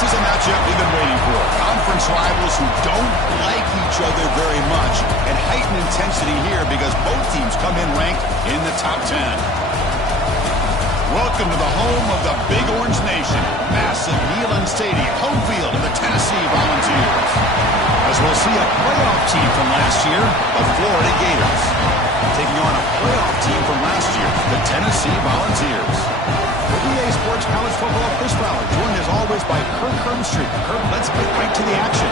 This is a matchup we've been waiting for. Conference rivals who don't like each other very much, and heightened intensity here because both teams come in ranked in the top 10. Welcome to the home of the Big Orange Nation. Massive Neyland Stadium, home field of the Tennessee Volunteers. As we'll see a playoff team from last year, the Florida Gators, taking on a playoff team from last year, the Tennessee Volunteers. For EA Sports College Football, Chris Fowler, joined as always by Kirk Herbstreit. Kirk, let's get right to the action.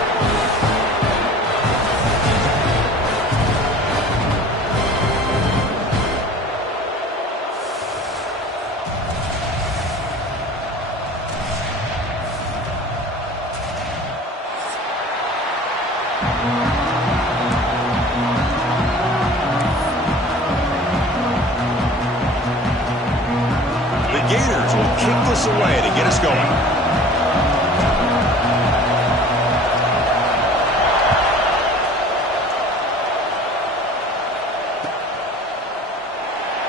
Gators will kick this away to get us going.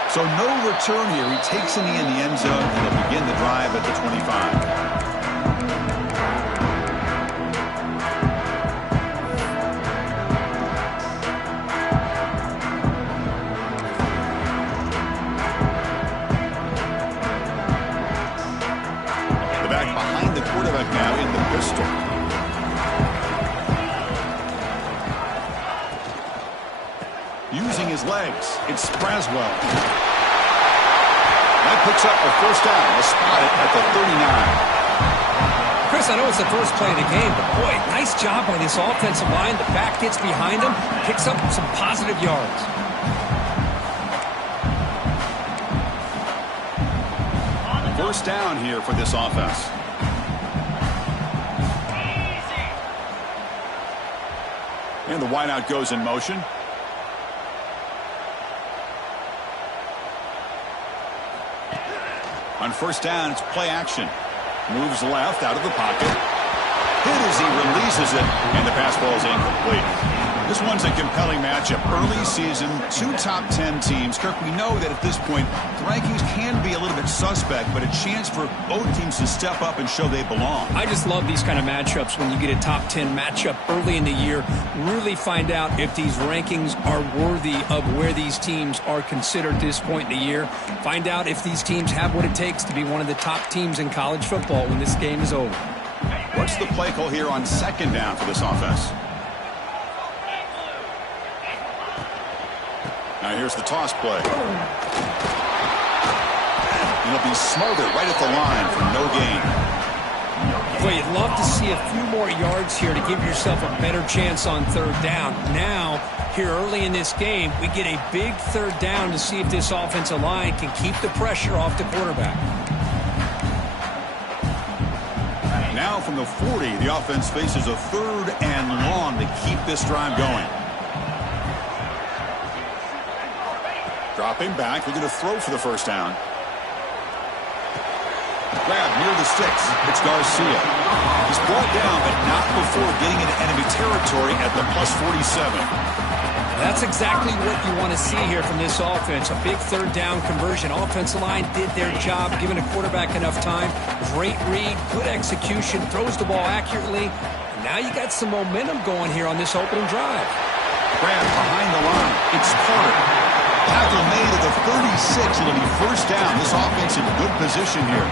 So no return here. He takes it in the end zone, and he'll begin the drive at the 25. Now in the pistol. Using his legs, it's Braswell. That picks up a first down. They'll spot it at the 39. Chris, I know it's the first play of the game, but boy, nice job by this offensive line. The back gets behind him, picks up some positive yards. First down here for this offense. And the wideout goes in motion. On first down, it's play action. Moves left out of the pocket. Hit as he releases it, and the pass ball is incomplete. This one's a compelling matchup. Early season, two top 10 teams. Kirk, we know that at this point, the rankings can be a little bit suspect, but a chance for both teams to step up and show they belong. I just love these kind of matchups when you get a top 10 matchup early in the year. Really find out if these rankings are worthy of where these teams are considered at this point in the year. Find out if these teams have what it takes to be one of the top teams in college football when this game is over. What's the play call here on second down for this offense? Now here's the toss play. And it'll be smothered right at the line for no gain. Boy, you'd love to see a few more yards here to give yourself a better chance on third down. Now, here early in this game, we get a big third down to see if this offensive line can keep the pressure off the quarterback. Now from the 40, the offense faces a third and long to keep this drive going. Dropping back, we're going to throw for the first down. Grab near the sticks. It's Garcia. He's brought down, but not before getting into enemy territory at the plus 47. That's exactly what you want to see here from this offense. A big third down conversion. Offensive line did their job, giving a quarterback enough time. Great read, good execution, throws the ball accurately. Now you got some momentum going here on this opening drive. Grab behind the line. It's Carter. Tackle made at the 36. It'll be first down. This offense in good position here.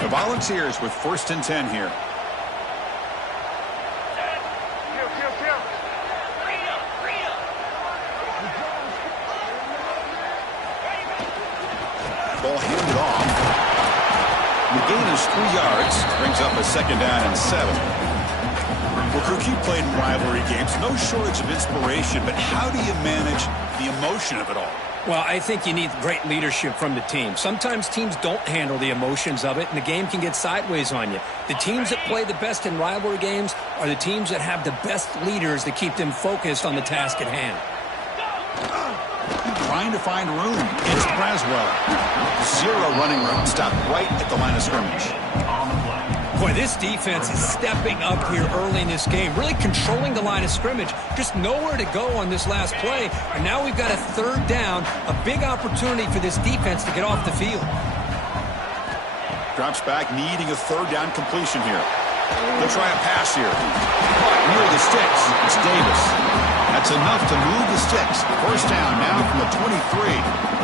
The Volunteers with first and 10 here. Ball handed off. The gain is 3 yards. Brings up a second down and 7. Well, Kirk, you played in rivalry games. No shortage of inspiration, but how do you manage the emotion of it all? Well, I think you need great leadership from the team. Sometimes teams don't handle the emotions of it, and the game can get sideways on you. The teams that play the best in rivalry games are the teams that have the best leaders to keep them focused on the task at hand. Trying to find room. It's Braswell. Zero running room. Stopped right at the line of scrimmage. Boy, this defense is stepping up here early in this game, really controlling the line of scrimmage. Just nowhere to go on this last play. And now we've got a third down, a big opportunity for this defense to get off the field. Drops back, needing a third down completion here. They'll try a pass here. Near the sticks, it's Davis. That's enough to move the sticks. First down now from the 23.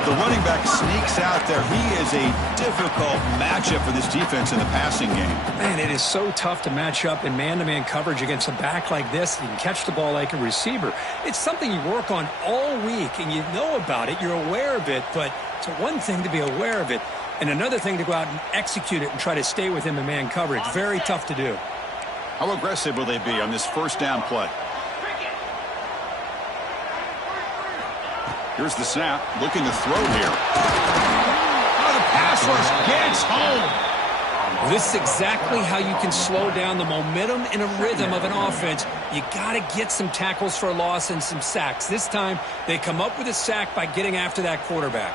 The running back sneaks out there. He is a difficult matchup for this defense in the passing game. Man, it is so tough to match up in man-to-man coverage against a back like this. You can catch the ball like a receiver. It's something you work on all week, and you know about it. You're aware of it, but it's one thing to be aware of it, and another thing to go out and execute it and try to stay with him in man coverage. Very tough to do. How aggressive will they be on this first down play? Here's the snap, looking to throw here. Oh, the pass rush gets home. This is exactly how you can slow down the momentum and a rhythm of an offense. You got to get some tackles for a loss and some sacks. This time, they come up with a sack by getting after that quarterback.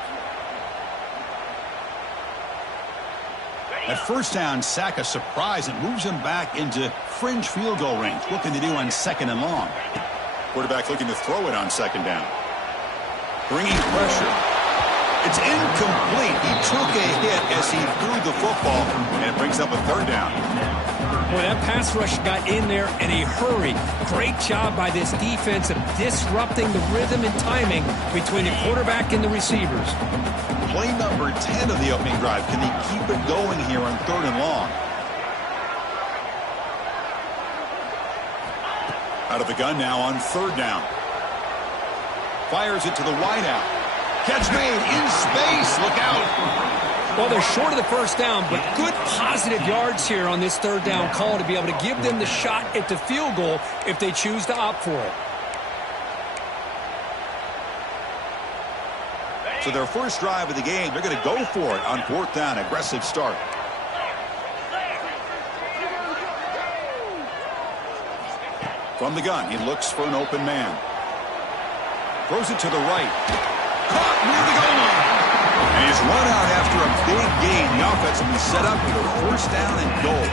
At first down, sack a surprise and moves him back into fringe field goal range. Looking to do on second and long. Quarterback looking to throw it on second down. Bringing pressure. It's incomplete. He took a hit as he threw the football, and it brings up a third down. Boy, that pass rush got in there in a hurry. Great job by this defense of disrupting the rhythm and timing between the quarterback and the receivers. Play number 10 of the opening drive. Can they keep it going here on third and long? Out of the gun now on third down. Fires it to the wideout. Catch made in space. Look out. Well, they're short of the first down, but good positive yards here on this third down call to be able to give them the shot at the field goal if they choose to opt for it. So their first drive of the game, they're going to go for it on fourth down. Aggressive start. From the gun, he looks for an open man. Throws it to the right. Caught near the goal line. And he's run out after a big gain. The offense will be set up with a first down and goal.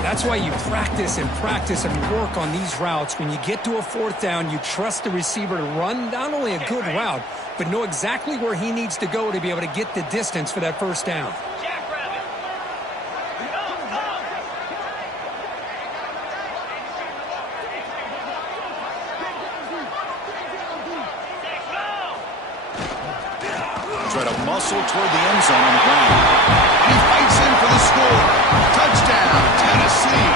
That's why you practice and work on these routes. When you get to a fourth down, you trust the receiver to run not only a good route, but know exactly where he needs to go to be able to get the distance for that first down. Try to muscle toward the end zone on the ground. And he fights in for the score. Touchdown, Tennessee.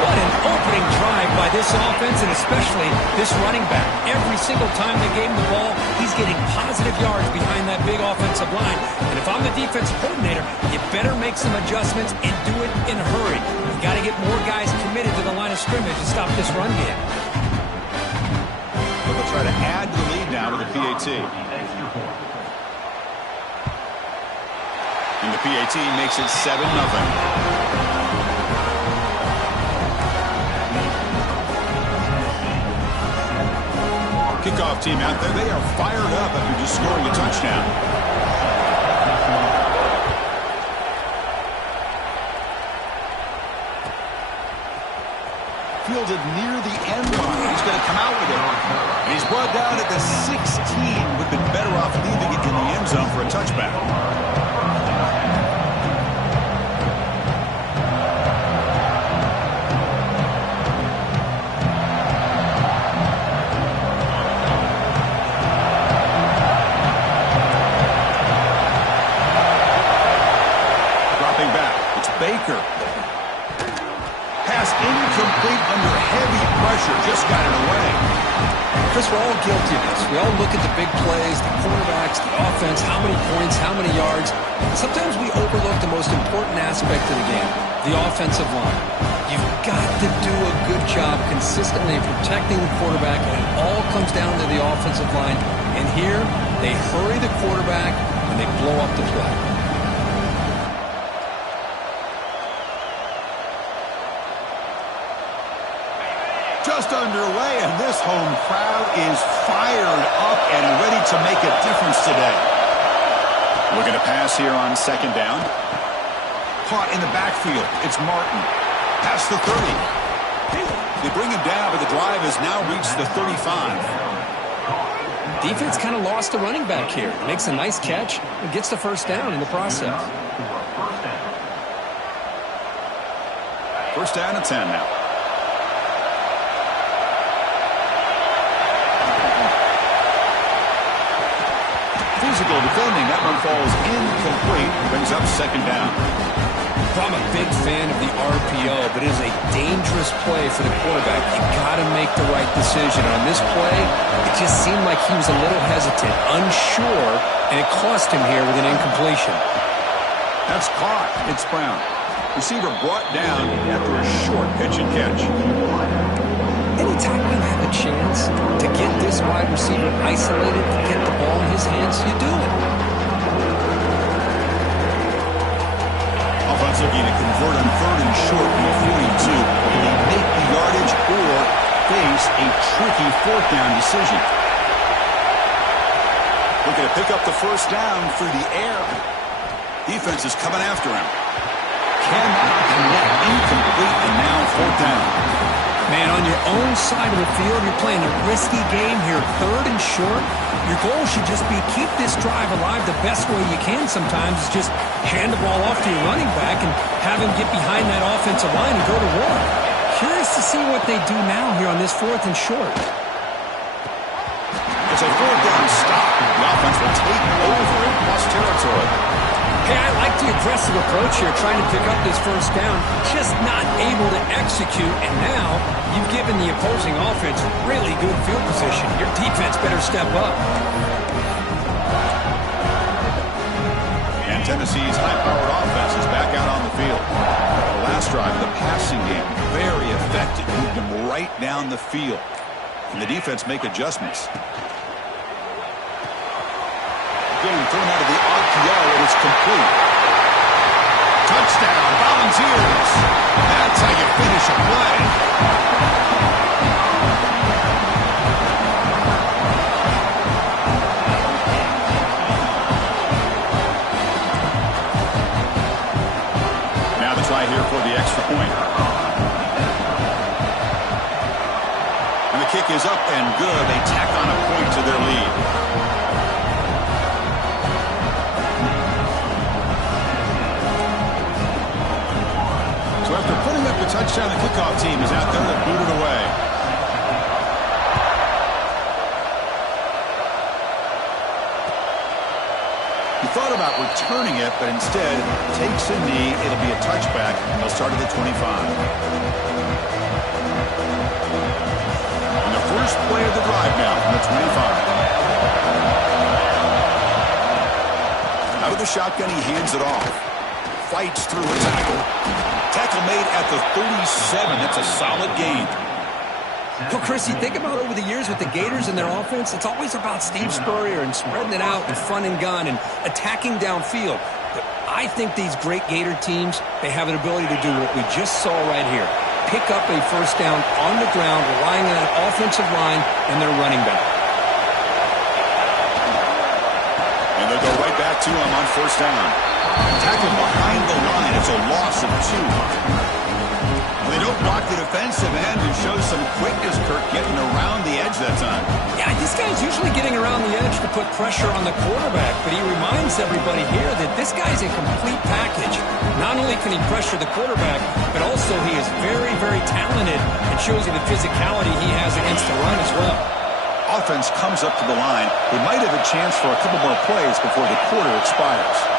What an opening drive by this offense, and especially this running back. Every single time they gave him the ball, he's getting positive yards behind that big offensive line. And if I'm the defensive coordinator, you better make some adjustments and do it in a hurry. You got to get more guys committed to the line of scrimmage to stop this run game. But they'll try to add to the lead now with the PAT. And the PAT makes it 7-0. Kickoff team out there. They are fired up after just scoring a touchdown. Fielded near the end line. He's going to come out with it. And he's brought down at the 16. Would have been better off leaving it in the end zone for a touchback. Baker. Pass incomplete under heavy pressure. Just got it away. Chris, we're all guilty of this. We all look at the big plays, the quarterbacks, the offense, how many points, how many yards. Sometimes we overlook the most important aspect of the game, the offensive line. You've got to do a good job consistently protecting the quarterback, and it all comes down to the offensive line. And here, they hurry the quarterback, and they blow up the play. Just underway, and this home crowd is fired up and ready to make a difference today. Looking to pass here on second down. caught in the backfield. It's Martin. Past the 30. They bring him down, but the drive has now reached the 35. Defense kind of lost the running back here. Makes a nice catch and gets the first down in the process. First down and 10 now. Physical defending. That one falls incomplete. Brings up second down. I'm a big fan of the RPO, but it is a dangerous play for the quarterback. You got to make the right decision. On this play, it just seemed like he was a little hesitant, unsure, and it cost him here with an incompletion. That's caught. It's Brown. Receiver brought down after a short pitch and catch. Anytime you have a chance to get this wide receiver isolated and get the ball in his hands, you do it. Offense looking to convert on third and short from the 42. Will he make the yardage or face a tricky fourth down decision? Looking to pick up the first down through the air. Defense is coming after him. Cannot connect. Incomplete, and now fourth down. Man, on your own side of the field, you're playing a risky game here. Third and short. Your goal should just be keep this drive alive the best way you can sometimes is just hand the ball off to your running back and have him get behind that offensive line and go to work. Curious to see what they do now here on this fourth and short. It's a fourth down stop. The offense will take over in plus territory. Hey, I like the aggressive approach here, trying to pick up this first down, just not able to execute, and now you've given the opposing offense really good field position. Your defense better step up. And Tennessee's high-powered offense is back out on the field. The last drive of the passing game, very effective, moved them right down the field. And the defense make adjustments. Again, thrown out of the RPO, and it's complete. Touchdown, Volunteers. That's how you finish a play. Now the try here for the extra point. And the kick is up and good. They tack on a point to their lead. So after putting up the touchdown, the kickoff team is out there to boot it away. He thought about returning it, but instead takes a knee. It'll be a touchback, and they'll start at the 25. And the first play of the drive now from the 25. Out of the shotgun, he hands it off. Fights through a tackle. Tackle made at the 37. That's a solid gain. Well, Chris, you think about over the years with the Gators and their offense, it's always about Steve Spurrier and spreading it out and fun and gun and attacking downfield. But I think these great Gator teams, they have an ability to do what we just saw right here. Pick up a first down on the ground, relying on an offensive line and their running back. And they'll go right back to him on first down. Tackle behind the line. It's a loss of 2. They don't block the defensive end and show some quickness, Kirk, getting around the edge that time. Yeah, this guy's usually getting around the edge to put pressure on the quarterback, but he reminds everybody here that this guy's a complete package. Not only can he pressure the quarterback, but also he is very, very talented and shows you the physicality he has against the run as well. Offense comes up to the line. They might have a chance for a couple more plays before the quarter expires.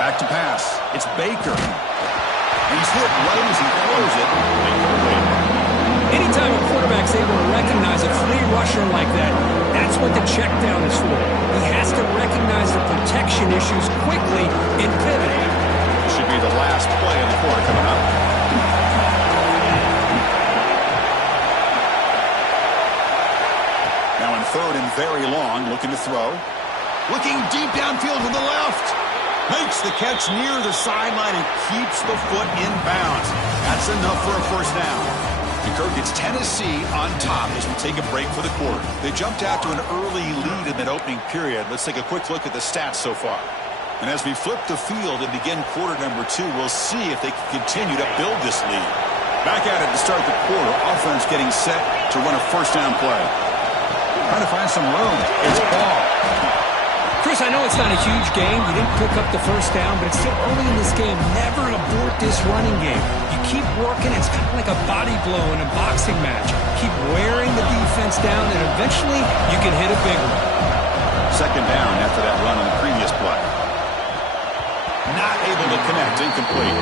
Back to pass. It's Baker. And he's hit right as he throws it. Anytime a quarterback's able to recognize a free rusher like that, that's what the check down is for. He has to recognize the protection issues quickly and pivot. This should be the last play of the quarter coming up. Now in third and very long, looking to throw. Looking deep downfield to the left. Makes the catch near the sideline and keeps the foot in bounds. That's enough for a first down. And Kirk, it's Tennessee on top as we take a break for the quarter. They jumped out to an early lead in that opening period. Let's take a quick look at the stats so far. And as we flip the field and begin quarter number 2, we'll see if they can continue to build this lead. Back at it to start the quarter. Offense getting set to run a first down play. Trying to find some room. It's ball. Chris, I know it's not a huge game. You didn't pick up the first down, but it's still early in this game. Never abort this running game. You keep working. It's kind of like a body blow in a boxing match. Keep wearing the defense down, and eventually you can hit a big one. Second down after that run on the previous play. Not able to connect. Incomplete.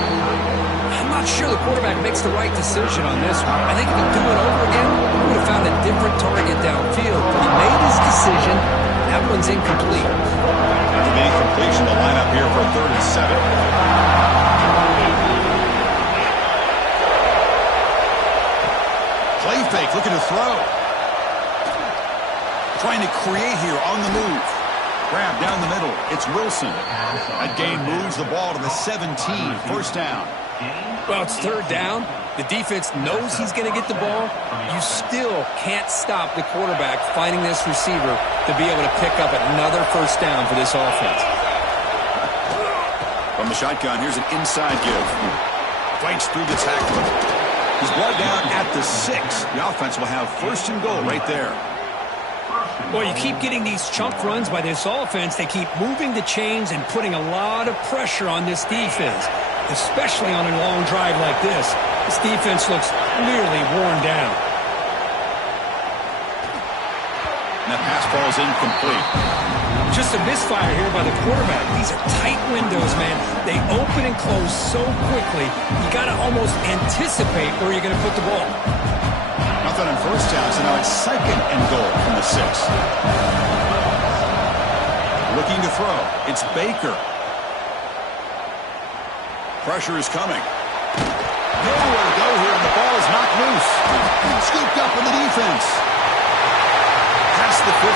I'm not sure the quarterback makes the right decision on this one. I think if he'd do it over again, he would have found a different target downfield. But he made his decision. That one's incomplete. After the incompletion, the lineup here for 3rd and 7. Play fake, looking to throw. Trying to create here on the move. Grab down the middle. It's Wilson. That gain moves the ball to the 17. First down. Well, it's 3rd down. The defense knows he's going to get the ball. You still can't stop the quarterback finding this receiver to be able to pick up another first down for this offense. From the shotgun, here's an inside give. Fights through the tackle. He's brought down at the 6. The offense will have 1st and goal right there. Well, you keep getting these chunk runs by this offense. They keep moving the chains and putting a lot of pressure on this defense, especially on a long drive like this. This defense looks clearly worn down. And that pass ball is incomplete. Just a misfire here by the quarterback. These are tight windows, man. They open and close so quickly, you got to almost anticipate where you're going to put the ball. Nothing on first down, so now it's 2nd and goal from the 6. Looking to throw. It's Baker. Pressure is coming. Nowhere to go here, and the ball is knocked loose. Scooped up in the defense. Past the 50.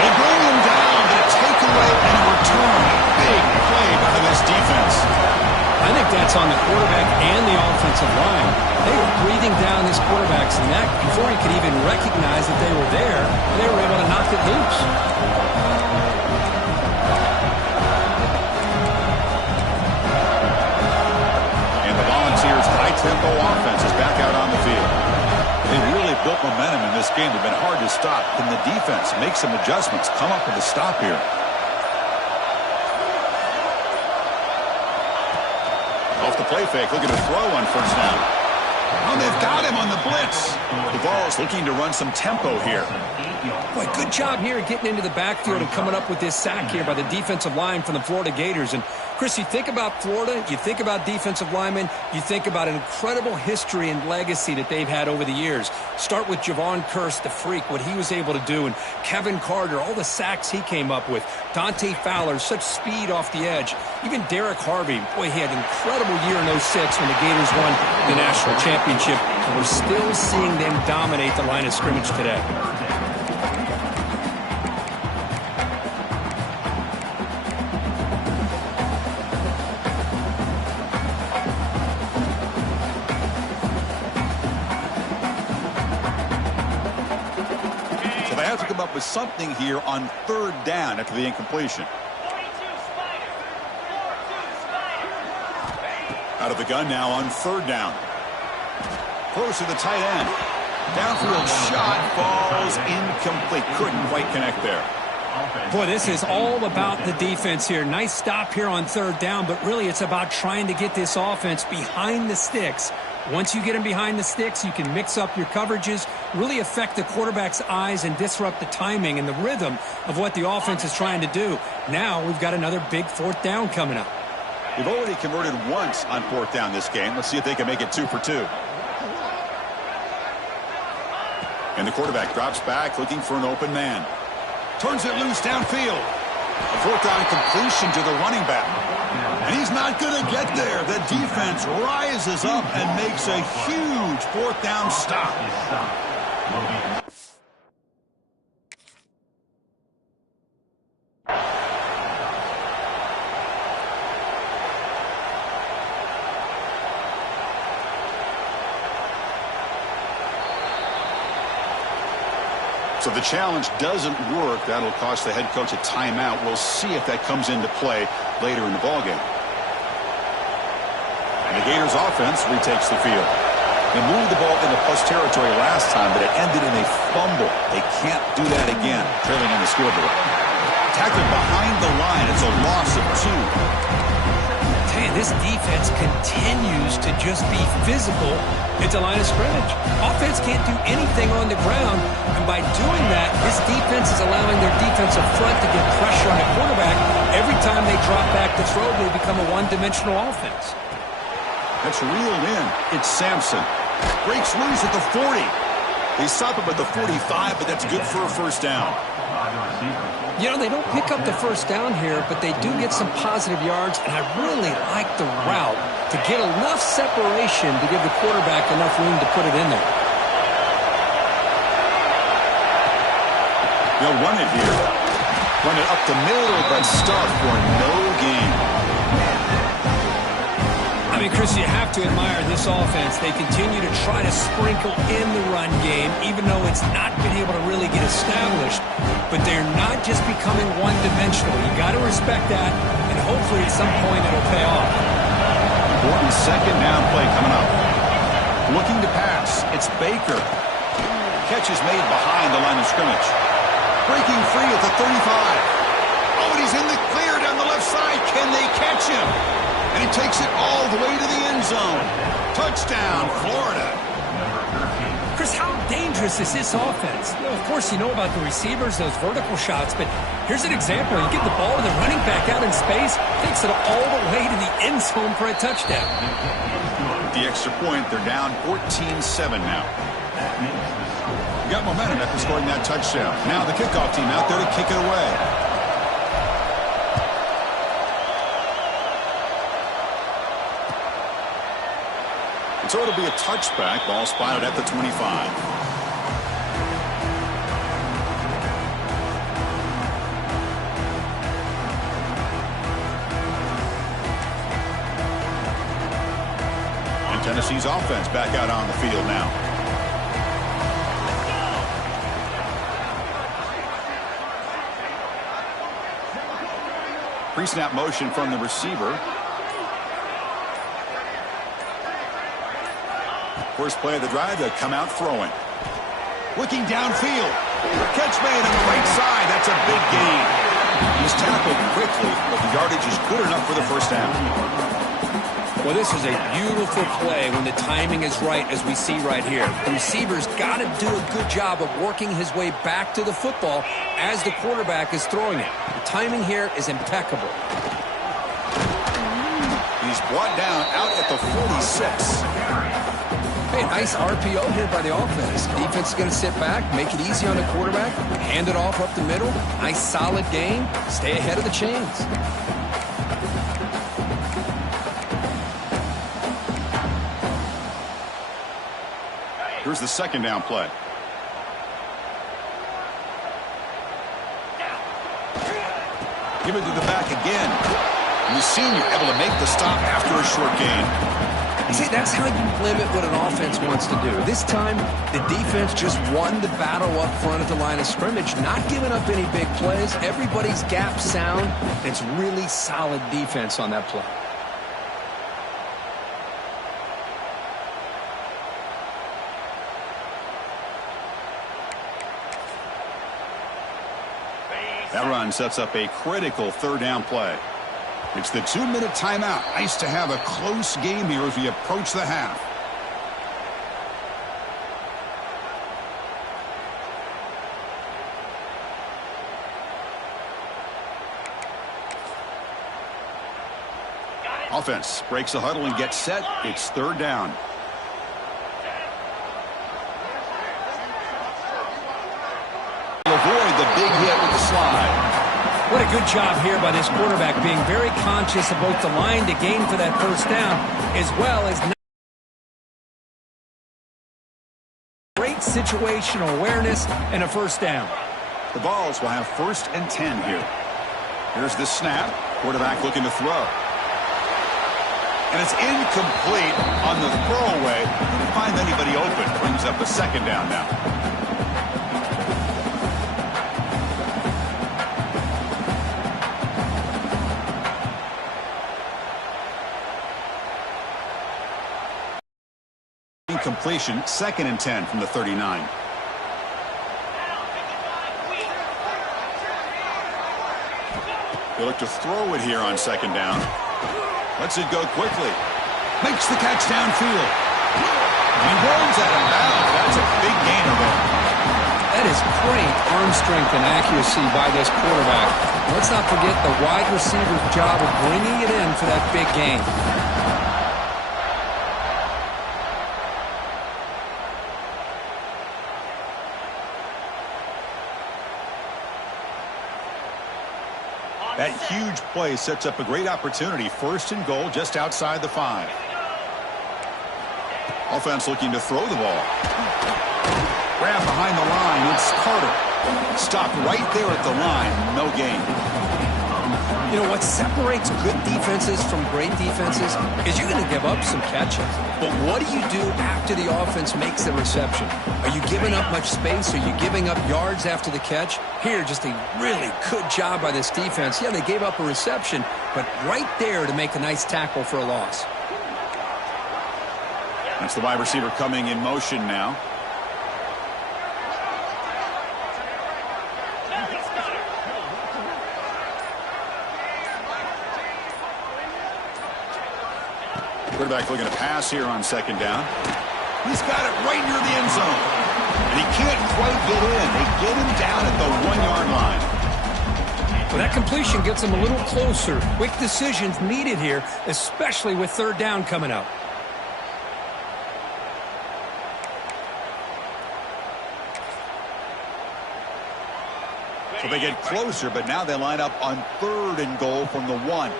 They bring him down, but a takeaway and a return. Big play by this defense. I think that's on the quarterback and the offensive line. They were breathing down this quarterback's neck before he could even recognize that they were there. They were able to knock it loose. And the Volunteers' high-tempo offense is back out on the field. They've really built momentum in this game. They've been hard to stop. Can the defense make some adjustments, come up with a stop here? Off the play fake, looking to throw on first down. Oh, they've got him on the blitz. The Vols looking to run some tempo here. Boy, good job here getting into the backfield and coming up with this sack here by the defensive line from the Florida Gators. And, Chris, you think about Florida, you think about defensive linemen, you think about an incredible history and legacy that they've had over the years. Start with Javon Kearse, the freak, what he was able to do, and Kevin Carter, all the sacks he came up with. Dante Fowler, such speed off the edge. Even Derek Harvey, boy, he had an incredible year in 06 when the Gators won the national championship. And we're still seeing them dominate the line of scrimmage today. With something here on 3rd down after the incompletion. Out of the gun now on 3rd down. Close to the tight end. Downfield shot falls incomplete. Couldn't quite connect there. Boy, this is all about the defense here. Nice stop here on 3rd down, but really it's about trying to get this offense behind the sticks. Once you get them behind the sticks, you can mix up your coverages, really affect the quarterback's eyes and disrupt the timing and the rhythm of what the offense is trying to do. Now we've got another big 4th down coming up. They've already converted once on 4th down this game. Let's see if they can make it 2 for 2. And the quarterback drops back looking for an open man. Turns it loose downfield. A 4th down completion to the running back. And he's not going to get there. The defense rises up and makes a huge 4th down stop. So the challenge doesn't work. That'll cost the head coach a timeout. We'll see if that comes into play later in the ballgame. And the Gators offense retakes the field. They moved the ball into plus territory last time, but it ended in a fumble. They can't do that again, trailing on the scoreboard. Tackled behind the line. It's a loss of 2. This defense continues to just be physical at the line of scrimmage. Offense can't do anything on the ground, and by doing that, this defense is allowing their defensive front to get pressure on the quarterback. Every time they drop back to throw, they become a one-dimensional offense. That's reeled in. It's Sampson. Breaks loose at the 40. They stop him at the 45, but that's good for a first down. You know, they don't pick up the first down here, but they do get some positive yards, and I really like the route to get enough separation to give the quarterback enough room to put it in there. They'll run it here. Run it up the middle, but stuffed for no gain. I mean, Chris, you have to admire this offense. They continue to try to sprinkle in the run game, even though it's not been able to really get established. But they're not just becoming one-dimensional. You got to respect that, and hopefully at some point it'll pay off. Important second down play coming up. Looking to pass. It's Baker. Catch is made behind the line of scrimmage. Breaking free at the 35. Oh, and he's in the clear down the left side. Can they catch him? And he takes it all the way to the end zone. Touchdown, Florida. Chris, how dangerous is this offense? You know, of course, you know about the receivers, those vertical shots, but here's an example. You get the ball to the running back out in space, takes it all the way to the end zone for a touchdown. The extra point, they're down 14-7 now. Got momentum after scoring that touchdown. Now the kickoff team out there to kick it away. So it'll be a touchback. Ball spotted at the 25. And Tennessee's offense back out on the field now. Pre-snap motion from the receiver. First play of the drive, they come out throwing. Looking downfield. Catch made on the right side. That's a big gain. He's tackled quickly, but the yardage is good enough for the first down. Well, this is a beautiful play when the timing is right, as we see right here. The receiver's got to do a good job of working his way back to the football as the quarterback is throwing it. The timing here is impeccable. He's brought down out at the 46. Hey, nice RPO here by the offense. Defense is going to sit back, make it easy on the quarterback, hand it off up the middle. Nice solid game. Stay ahead of the chains. Here's the second down play. Give it to the back again. And the senior able to make the stop after a short gain. See, that's how you limit what an offense wants to do. This time, the defense just won the battle up front at the line of scrimmage, not giving up any big plays. Everybody's gap sound. It's really solid defense on that play. That run sets up a critical third down play. It's the 2-minute timeout. Nice to have a close game here as we approach the half. Offense breaks the huddle and gets set. It's third down. Avoid the big hit with the slide. What a good job here by this quarterback, being very conscious of both the line to gain for that first down, as well as great situational awareness and a first down. The Vols will have 1st and 10 here. Here's the snap. Quarterback looking to throw. And it's incomplete on the throwaway. Didn't find anybody open. Brings up a second down now. completion. 2nd and 10 from the 39. They look to throw it here on 2nd down. Lets it go quickly. Makes the catch downfield. And he runs out of bounds. That's a big gainer there. That is great arm strength and accuracy by this quarterback. Let's not forget the wide receiver's job of bringing it in for that big gain. That huge play sets up a great opportunity. 1st and goal just outside the 5. Offense looking to throw the ball. Grab behind the line. It's Carter. Stopped right there at the line. No gain. You know, what separates good defenses from great defenses is you're going to give up some catches. But what do you do after the offense makes the reception? Are you giving up much space? Are you giving up yards after the catch? Here, just a really good job by this defense. Yeah, they gave up a reception, but right there to make a nice tackle for a loss. That's the wide receiver coming in motion now. Quarterback looking to pass here on 2nd down. He's got it right near the end zone. And he can't quite get in. They get him down at the 1-yard line. Well, that completion gets him a little closer. Quick decisions needed here, especially with 3rd down coming up. So they get closer, but now they line up on 3rd and goal from the 1.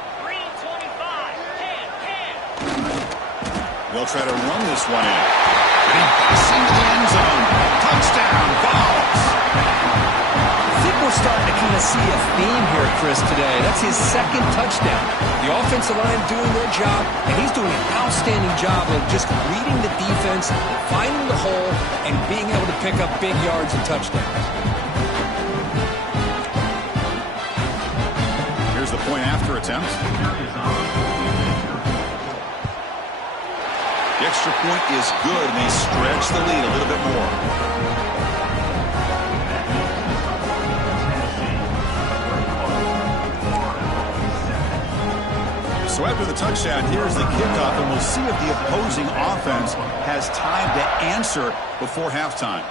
They'll try to run this one in. And he backs into the end zone. Touchdown, Vols. I think we're starting to kind of see a theme here, Chris, today. That's his 2nd touchdown. The offensive line doing their job, and he's doing an outstanding job of just reading the defense, finding the hole, and being able to pick up big yards and touchdowns. Here's the point after attempt. The extra point is good, and they stretch the lead a little bit more. So after the touchdown, here's the kickoff, and we'll see if the opposing offense has time to answer before halftime.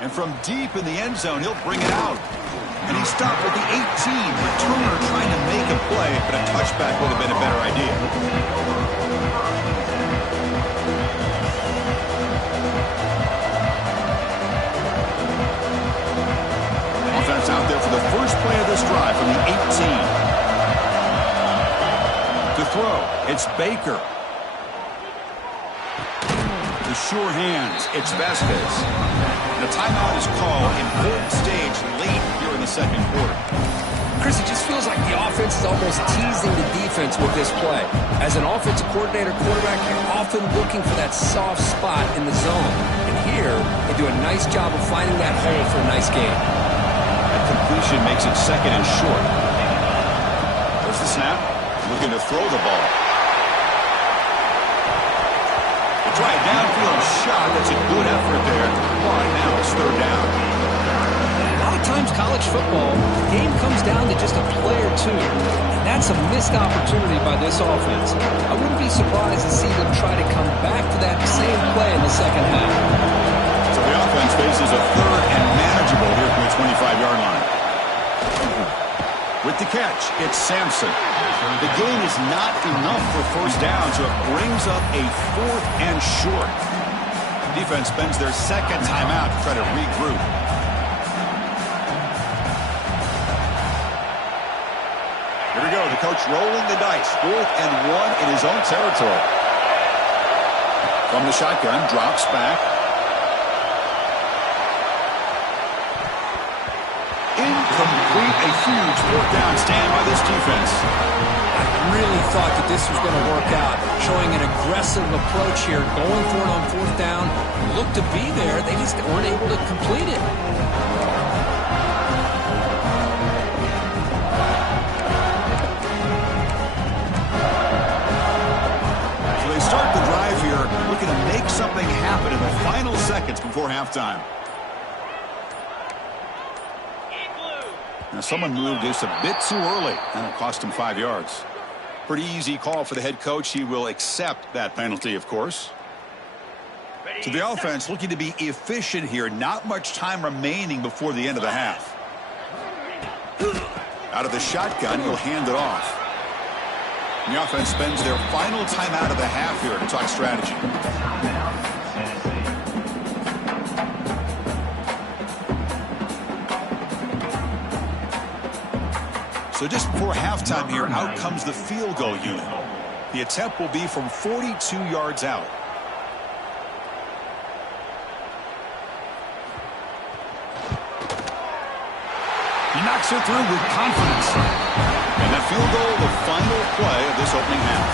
And from deep in the end zone, he'll bring it out. And he stopped at the 18. Returner trying to make a play, but a touchback would have been a better idea. Offense out there for the first play of this drive from the 18. To throw, it's Baker. The sure hands, it's Vasquez. The timeout is called in full stage late here in the 2nd quarter. Chris, it just feels like the offense is almost teasing the defense with this play. As an offensive coordinator quarterback, you're often looking for that soft spot in the zone. And here, they do a nice job of finding that hole for a nice gain. That completion makes it 2nd and short. There's the snap. Looking to throw the ball. Try a downfield shot. That's a good effort there. But now it's 3rd down. A lot of times college football, the game comes down to just a play or two. And that's a missed opportunity by this offense. I wouldn't be surprised to see them try to come back to that same play in the 2nd half. So the offense faces a 3rd and manageable here from the 25-yard line. With the catch, it's Sampson. The gain is not enough for 1st down, so it brings up a 4th and short. Defense spends their 2nd timeout to try to regroup. Here we go, the coach rolling the dice. 4th and 1 in his own territory. From the shotgun, drops back. Incomplete, a huge 4th down stand by this defense. I really thought that this was going to work out, showing an aggressive approach here, going for it on 4th down. Looked to be there, they just weren't able to complete it. So they start looking to make something happen in the final seconds before halftime. Now someone moved just a bit too early, and it cost him 5 yards. Pretty easy call for the head coach. He will accept that penalty, of course. So the offense looking to be efficient here. Not much time remaining before the end of the half. Out of the shotgun, he'll hand it off. And the offense spends their final time out of the half here to talk strategy. So just before halftime here, out comes the field goal unit. The attempt will be from 42 yards out. He knocks it through with confidence. And the field goal, the final play of this opening half.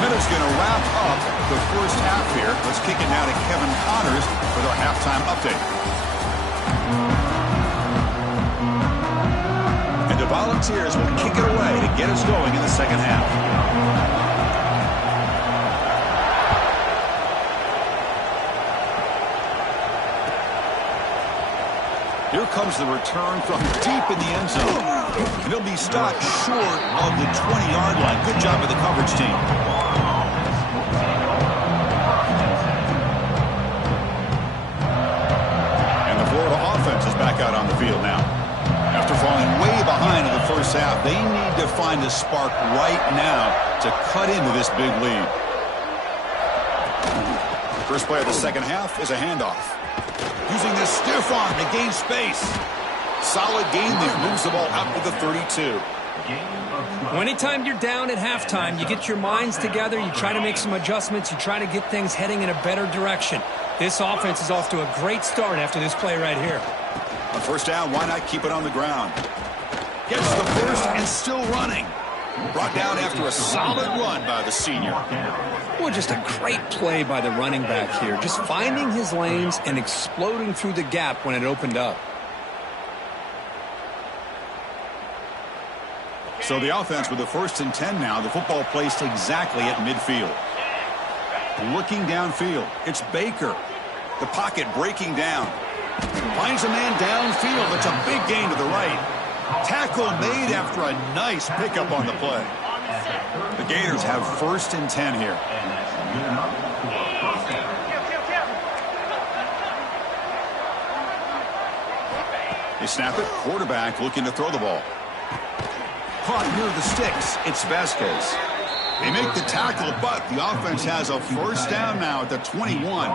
Minutes going to wrap up the first half here. Let's kick it now to Kevin Connors with our halftime update. And the Volunteers will kick it away to get us going in the second half. Here comes the return from deep in the end zone. And he'll be stopped short of the 20-yard line. Good job of the coverage team. And the Florida offense is back out on the field now. After falling way behind in the first half, they need to find a spark right now to cut into this big lead. First play of the second half is a handoff. Using this stiff arm to gain space. Solid gain there. Moves the ball out to the 32. Well, anytime you're down at halftime, you get your minds together, you try to make some adjustments, you try to get things heading in a better direction. This offense is off to a great start after this play right here. On first down, why not keep it on the ground? Gets the first and still running. Brought down after a solid run by the senior. Well, just a great play by the running back here. Just finding his lanes and exploding through the gap when it opened up. So the offense with the 1st and 10 now. The football placed exactly at midfield. Looking downfield. It's Baker. The pocket breaking down. Finds a man downfield. It's a big gain to the right. Tackle made after a nice pickup on the play. The Gators have 1st and 10 here. They snap it. Quarterback looking to throw the ball. Caught near the sticks. It's Vasquez. They make the tackle, but the offense has a first down now at the 21.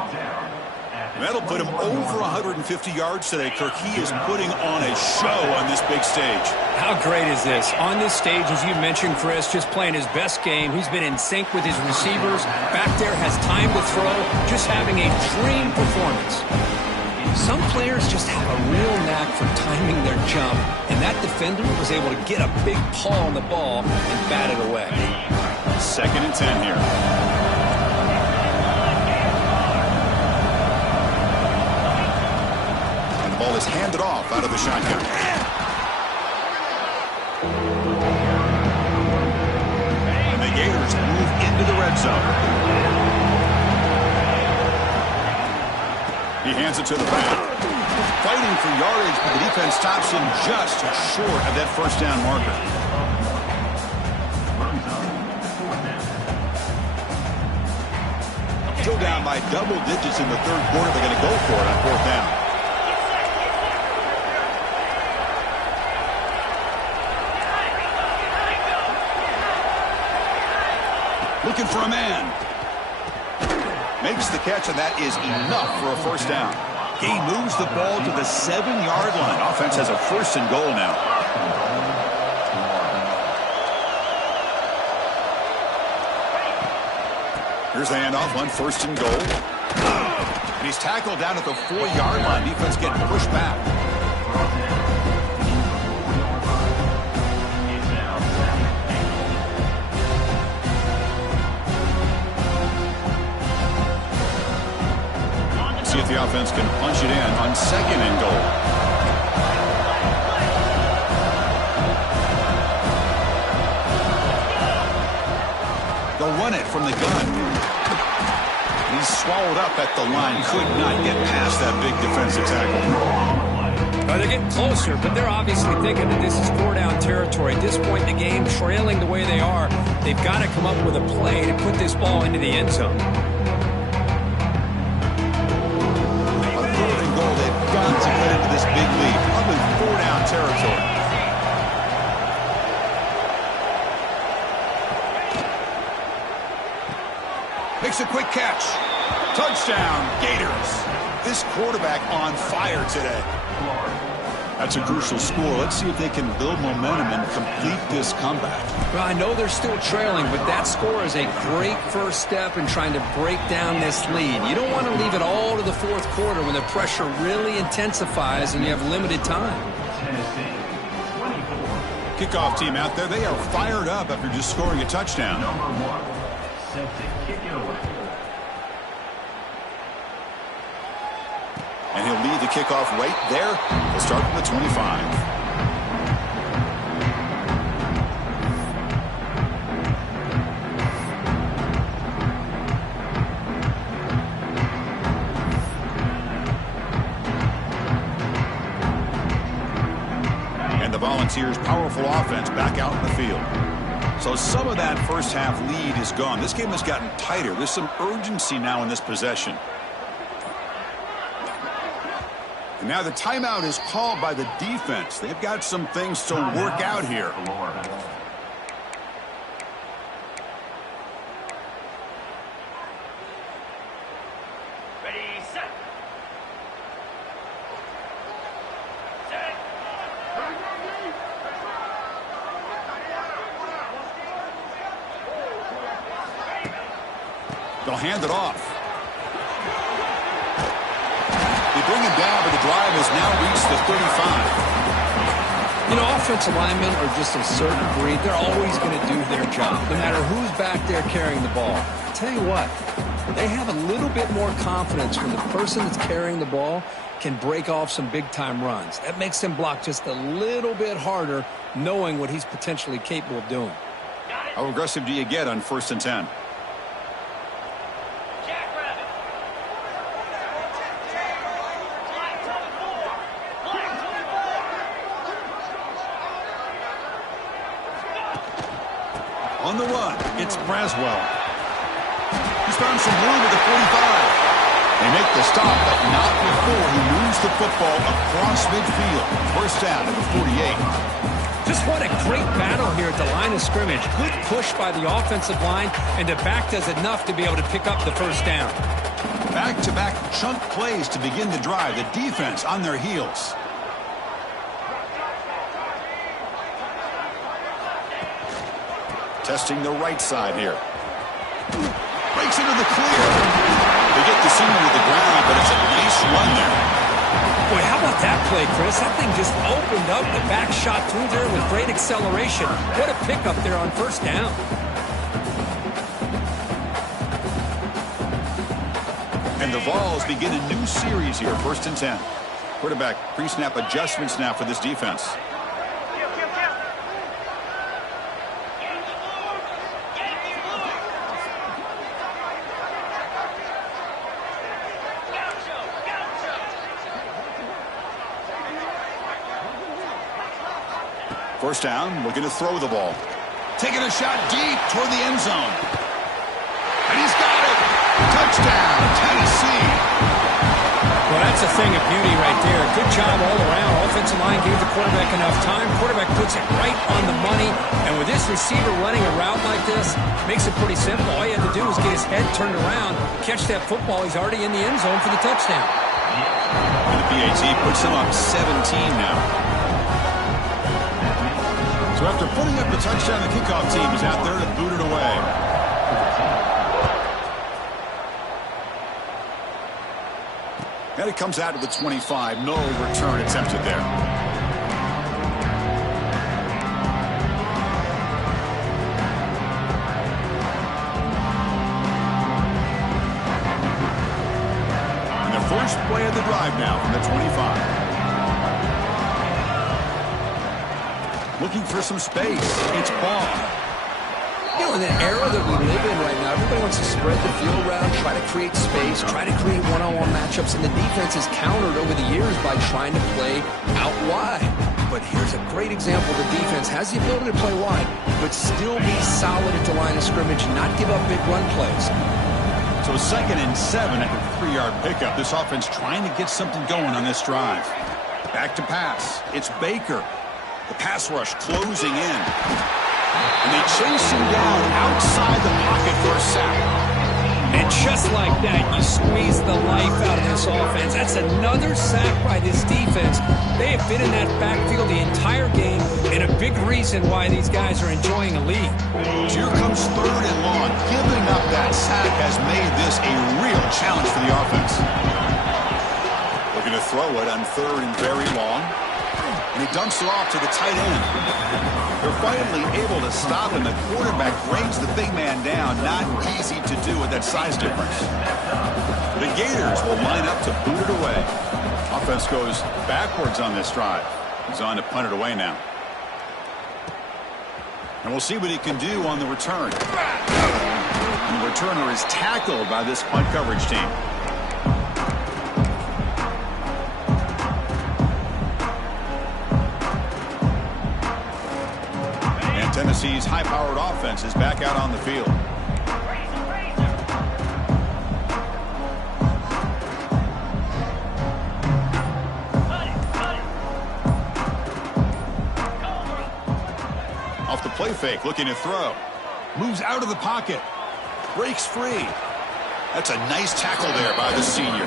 That'll put him over 150 yards today. Kirk, he is putting on a show on this big stage. How great is this? On this stage, as you mentioned, Chris, just playing his best game. He's been in sync with his receivers. Back there, has time to throw. Just having a dream performance. Some players just have a real knack for timing their jump, and that defender was able to get a big paw on the ball and bat it away. 2nd and 10 here. Ball is handed off out of the shotgun. And the Gators move into the red zone. He hands it to the back. Fighting for yardage, but the defense stops him just short of that first down marker. Still down by double digits in the 3rd quarter. They're going to go for it on 4th down. Looking for a man. Makes the catch, and that is enough for a first down. He moves the ball to the 7-yard line. Offense has a 1st and goal now. Here's the handoff on 1st and goal. And he's tackled down at the 4-yard line. Defense getting pushed back. See if the offense can punch it in on 2nd and goal. They'll run it from the gun. He's swallowed up at the line. Could not get past that big defensive tackle. They're getting closer, but they're obviously thinking that this is four-down territory. At this point in the game, trailing the way they are, they've got to come up with a play to put this ball into the end zone. A third and goal. They've got to get into this big lead. Probably four-down territory. Makes a quick catch. Touchdown, Gators. This quarterback on fire today. That's a crucial score. Let's see if they can build momentum and complete this comeback. Well, I know they're still trailing, but that score is a great first step in trying to break down this lead. You don't want to leave it all to the fourth quarter when the pressure really intensifies and you have limited time. Kickoff team out there. They are fired up after just scoring a touchdown. Number 1, set to kick it away. And he'll lead the kickoff right there. He'll start from the 25. And the Volunteers' powerful offense back out in the field. So some of that first half lead is gone. This game has gotten tighter. There's some urgency now in this possession. And now the timeout is called by the defense. They've got some things to work out here. Ready, set. They'll hand it off. They bring him down, but the drive has now reached the 35. You know, offensive linemen are just a certain breed. They're always going to do their job, no matter who's back there carrying the ball. I'll tell you what, they have a little bit more confidence when the person that's carrying the ball can break off some big-time runs. That makes them block just a little bit harder, knowing what he's potentially capable of doing. How aggressive do you get on 1st and 10? On the run, it's Braswell. He's found some room at the 45. They make the stop, but not before he moves the football across midfield. First down at the 48. Just what a great battle here at the line of scrimmage. Good push by the offensive line, and the back does enough to be able to pick up the first down. Back-to-back chunk plays to begin the drive. The defense on their heels. Testing the right side here. Breaks into the clear. They get the senior to the ground, but it's a nice run there. Boy, how about that play, Chris? That thing just opened up. The back shot through there with great acceleration. What a pickup there on first down. And the Vols begin a new series here, 1st and 10. Quarterback pre-snap adjustments now for this defense. First down, looking to throw the ball. Taking a shot deep toward the end zone. And he's got it. Touchdown, Tennessee. Well, that's a thing of beauty right there. Good job all around. Offensive line gave the quarterback enough time. Quarterback puts it right on the money. And with this receiver running a route like this, makes it pretty simple. All you have to do is get his head turned around, catch that football. He's already in the end zone for the touchdown. And the PAT puts him up 17 now. So after putting up the touchdown, the kickoff team is out there to boot it away. And it comes out to the 25. No return attempted there. And the first play of the drive now from the 25. Looking for some space. It's Ball. You know, in the era that we live in right now, everybody wants to spread the field around, try to create space, try to create one-on-one matchups, and the defense has countered over the years by trying to play out wide. But here's a great example. The defense has the ability to play wide, but still be solid at the line of scrimmage, not give up big run plays. So 2nd and 7 at the 3-yard pickup. This offense trying to get something going on this drive. Back to pass. It's Baker. The pass rush closing in. And they chase him down outside the pocket for a sack. And just like that, you squeeze the life out of this offense. That's another sack by this defense. They have been in that backfield the entire game, and a big reason why these guys are enjoying a lead. Here comes 3rd and long. Giving up that sack has made this a real challenge for the offense. Looking to throw it on 3rd and very long. And he dumps it off to the tight end. They're finally able to stop him. The quarterback brings the big man down. Not easy to do with that size difference. The Gators will line up to boot it away. Offense goes backwards on this drive. He's on to punt it away now. And we'll see what he can do on the return. And the returner is tackled by this punt coverage team. Tennessee's high-powered offense is back out on the field. Off the play fake, looking to throw. Moves out of the pocket. Breaks free. That's a nice tackle there by the senior.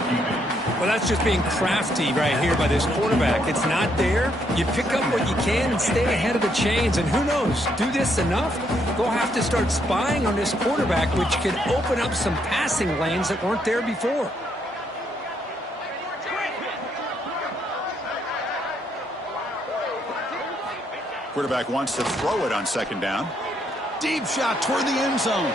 Well, that's just being crafty right here by this quarterback. It's not there. You pick up what you can and stay ahead of the chains. And who knows, do this enough, they'll have to start spying on this quarterback, which can open up some passing lanes that weren't there before. Quarterback wants to throw it on 2nd down. Deep shot toward the end zone.